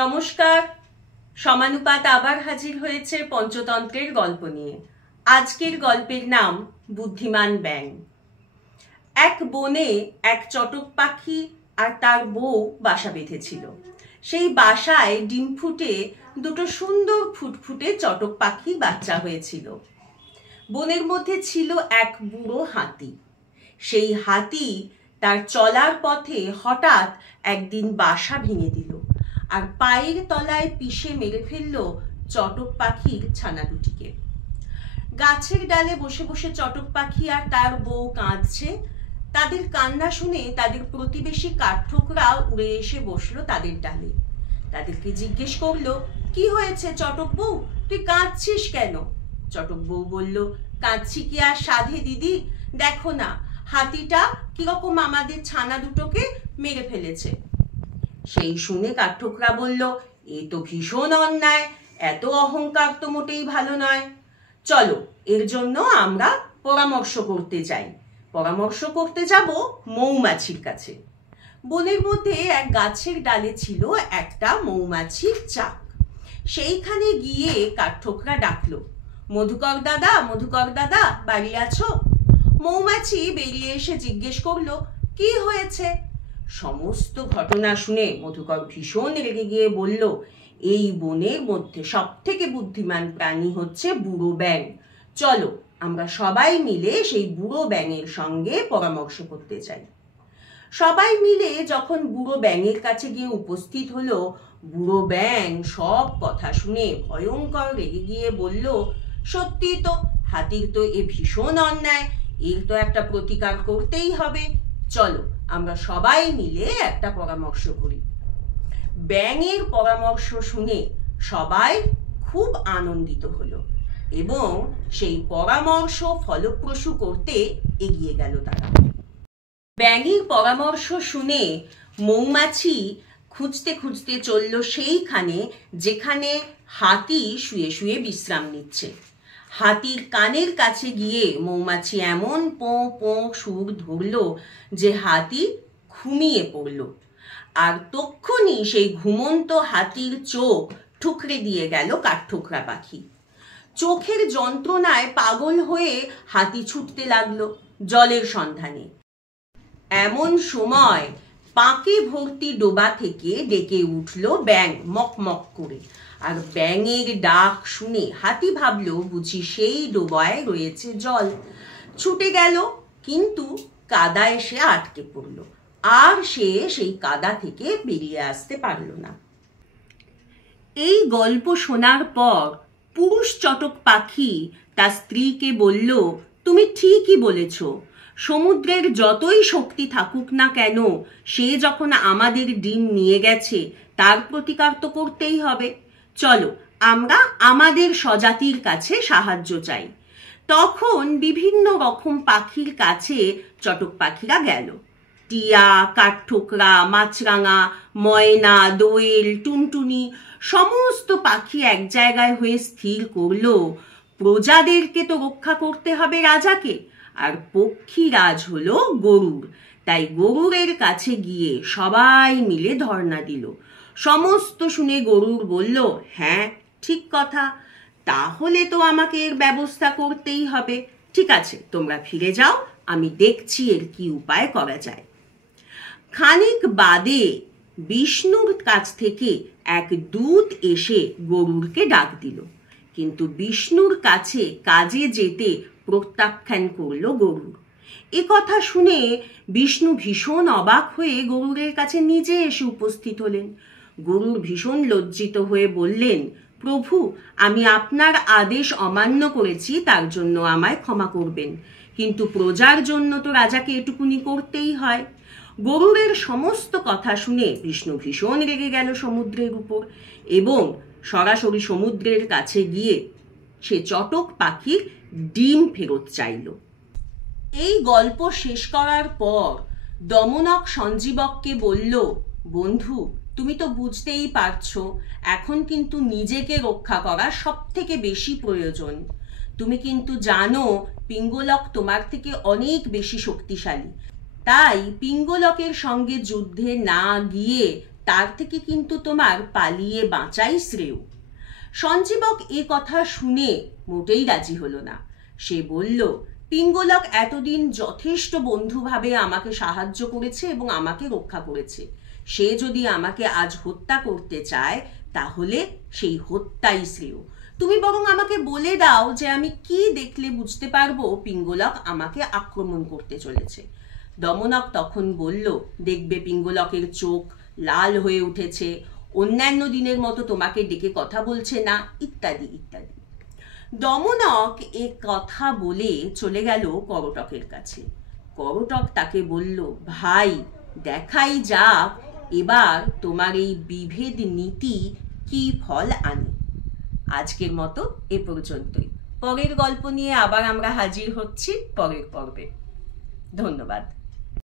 নমস্কার। সমানুপাত আবার হাজির হয়েছে পঞ্চতন্ত্রের গল্প নিয়ে। আজকের গল্পের নাম বুদ্ধিমান ব্যাঙ। এক বনে এক চটক পাখি আর তার বউ বাসা বেঁধেছিল। সেই বাসায় ডিম ফুটে দুটো সুন্দর ফুটফুটে চটক পাখি বাচ্চা হয়েছিল। বনের মধ্যে ছিল এক বুড়ো হাতি। সেই হাতি তার চলার পথে হঠাৎ একদিন বাসা ভেঙে দিল আর পায়ের তলায় পিষে মেরে ফেলল চটক পাখির ছানা দুটিকে। গাছের ডালে বসে বসে চটক পাখি আর তার বউ কাঁদছে। তাদের কান্না শুনে তাদের প্রতিবেশী কাঠঠোকরা উড়ে এসে বসলো তাদের ডালে। তাদেরকে জিজ্ঞেস করলো, কি হয়েছে চটক বউ, তুই কাঁদছিস কেন? চটক বউ বলল, কাঁদছি কি আর সাধে দিদি, দেখো না হাতিটা কিরকম আমাদের ছানা দুটোকে মেরে ফেলেছে। সেই শুনে কাঠঠোকরা বলল, এ তো ভীষণ অন্যায়, এত অহংকার তো মোটেই ভালো নয়। চলো এর জন্য আমরা পরামর্শ করতে যাই। পরামর্শ করতে যাব মৌমাছির কাছে। বনের মধ্যে এক গাছের ডালে ছিল একটা মৌমাছির চাক। সেইখানে গিয়ে কাঠঠোকরা ডাকলো, মধুকর দাদা, মধুকর দাদা, বাড়ি আছো? মৌমাছি বেরিয়ে এসে জিজ্ঞেস করলো, কি হয়েছে? সমস্ত ঘটনা শুনে মধুকর ভীষণ রেগে গিয়ে বলল, এই বনের মধ্যে সব থেকে বুদ্ধিমান প্রাণী হচ্ছে বুড়ো ব্যাঙ। চলো আমরা সবাই মিলে সেই বুড়ো ব্যাঙের সঙ্গে পরামর্শ করতে চাই। সবাই মিলে যখন বুড়ো ব্যাঙের কাছে গিয়ে উপস্থিত হলো, বুড়ো ব্যাঙ সব কথা শুনে ভয়ঙ্কর রেগে গিয়ে বলল, সত্যি তো, হাতির তো এ ভীষণ অন্যায়, এর তো একটা প্রতিকার করতেই হবে। চলো আমরা সবাই মিলে একটা পরামর্শ করি। ব্যাঙের পরামর্শ শুনে সবাই খুব আনন্দিত হলো এবং সেই পরামর্শ ফলপ্রসূ করতে এগিয়ে গেল তারা। ব্যাঙের পরামর্শ শুনে মৌমাছি খুঁজতে খুঁজতে চলল সেইখানে যেখানে হাতি শুয়ে শুয়ে বিশ্রাম নিচ্ছে। হাতির কানের কাছে গিয়ে মৌমাছি এমন পোঁ পোঁ সুর ধরল যে হাতি ঘুমিয়ে পড়ল। আর তক্ষুনি সেই ঘুমন্ত হাতির চোখ ঠুকরে দিয়ে গেল কাঠঠোকরা পাখি। চোখের যন্ত্রণায় পাগল হয়ে হাতি ছুটতে লাগলো জলের সন্ধানে। এমন সময় পাকে ভর্তি ডোবা থেকে ডেকে উঠল ব্যাঙ মক মক করে। আর ব্যাঙের ডাক শুনে হাতি ভাবলো বুঝি সেই ডোবায় রয়েছে জল। ছুটে গেল, কিন্তু কাদা এসে আটকে পড়ল আর সে সেই কাদা থেকে বেরিয়ে আসতে পারল না। এই গল্প শোনার পর পুরুষ চটক পাখি তার স্ত্রীকে বলল, তুমি ঠিকই বলেছ, সমুদ্রের যতই শক্তি থাকুক না কেন, সে যখন আমাদের ডিম নিয়ে গেছে তার প্রতিকার তো করতেই হবে। চলো আমরা আমাদের স্বজাতির কাছে সাহায্য চাই। তখন বিভিন্ন রকম পাখির কাছে চটক পাখিরা গেল। টিয়া, কাঠঠোকরা, মাছরাঙা, ময়না, দোয়েল, টুনটুনি সমস্ত পাখি এক জায়গায় হয়ে স্থির করলো, প্রজাদেরকে তো রক্ষা করতে হবে রাজাকে, আর পক্ষীরাজ হলো গরুর। তাই গরুরের কাছে গিয়ে সবাই মিলে ধর্ণা দিল। সমস্ত শুনে গরুর বলল, হ্যাঁ ঠিক কথা, তাহলে তো আমাকে এর ব্যবস্থা করতেই হবে। ঠিক আছে, তোমরা ফিরে যাও, আমি দেখছি এর কি উপায় করা যায়। খানিক বাদে বিষ্ণুর কাছ থেকে এক দূত এসে গরুরকে ডাক দিল, কিন্তু বিষ্ণুর কাছে কাজে যেতে প্রত্যাখ্যান করলো গরুর। এ কথা শুনে বিষ্ণু ভীষণ অবাক হয়ে গরুরের কাছে নিজে এসে উপস্থিত হলেন। গরুর ভীষণ লজ্জিত হয়ে বললেন, প্রভু, আমি আপনার আদেশ অমান্য করেছি, তার জন্য আমায় ক্ষমা করবেন, কিন্তু প্রজার জন্য তো রাজাকে এটুকুনি করতেই হয়। গরুরের সমস্ত কথা শুনে বিষ্ণু ভীষণ রেগে গেল সমুদ্রের উপর এবং সরাসরি সমুদ্রের কাছে গিয়ে সে চটক পাখির ডিম ফেরত চাইল। এই গল্প শেষ করার পর দমনক সঞ্জীবককে বলল, বন্ধু, তুমি তো বুঝতেই পারছো এখন কিন্তু নিজেকে রক্ষা করা সব থেকে বেশি প্রয়োজন। তুমি কিন্তু জানো পিঙ্গলক তোমার থেকে অনেক বেশি শক্তিশালী, তাই পিঙ্গলকের সঙ্গে যুদ্ধে না গিয়ে তার থেকে কিন্তু তোমার পালিয়ে বাঁচাই শ্রেয়। সঞ্জীবক এ কথা শুনে মোটেই রাজি হলো না। সে বলল, পিঙ্গলক এতদিন যথেষ্ট বন্ধুভাবে আমাকে সাহায্য করেছে এবং আমাকে রক্ষা করেছে। সে যদি আমাকে আজ হত্যা করতে চায় তাহলে সেই হত্যাই শ্রেয়। তুমি বরং আমাকে বলে দাও যে আমি কি দেখলে বুঝতে পারবো পিঙ্গলক আমাকে আক্রমণ করতে চলেছে। দমনক তখন বলল, দেখবে পিঙ্গলকের চোখ লাল হয়ে উঠেছে, অন্যান্য দিনের মতো তোমাকে ডেকে কথা বলছে না, ইত্যাদি ইত্যাদি। দমনক এ কথা বলে চলে গেল করটকের কাছে। করটক তাকে বলল, ভাই, দেখাই যাক এবার তোমার এই বিভেদ নীতি কি ফল আনে। আজকের মতো এ পর্যন্তই। পরের গল্প নিয়ে আবার আমরা হাজির হচ্ছি পরের পর্বে। ধন্যবাদ।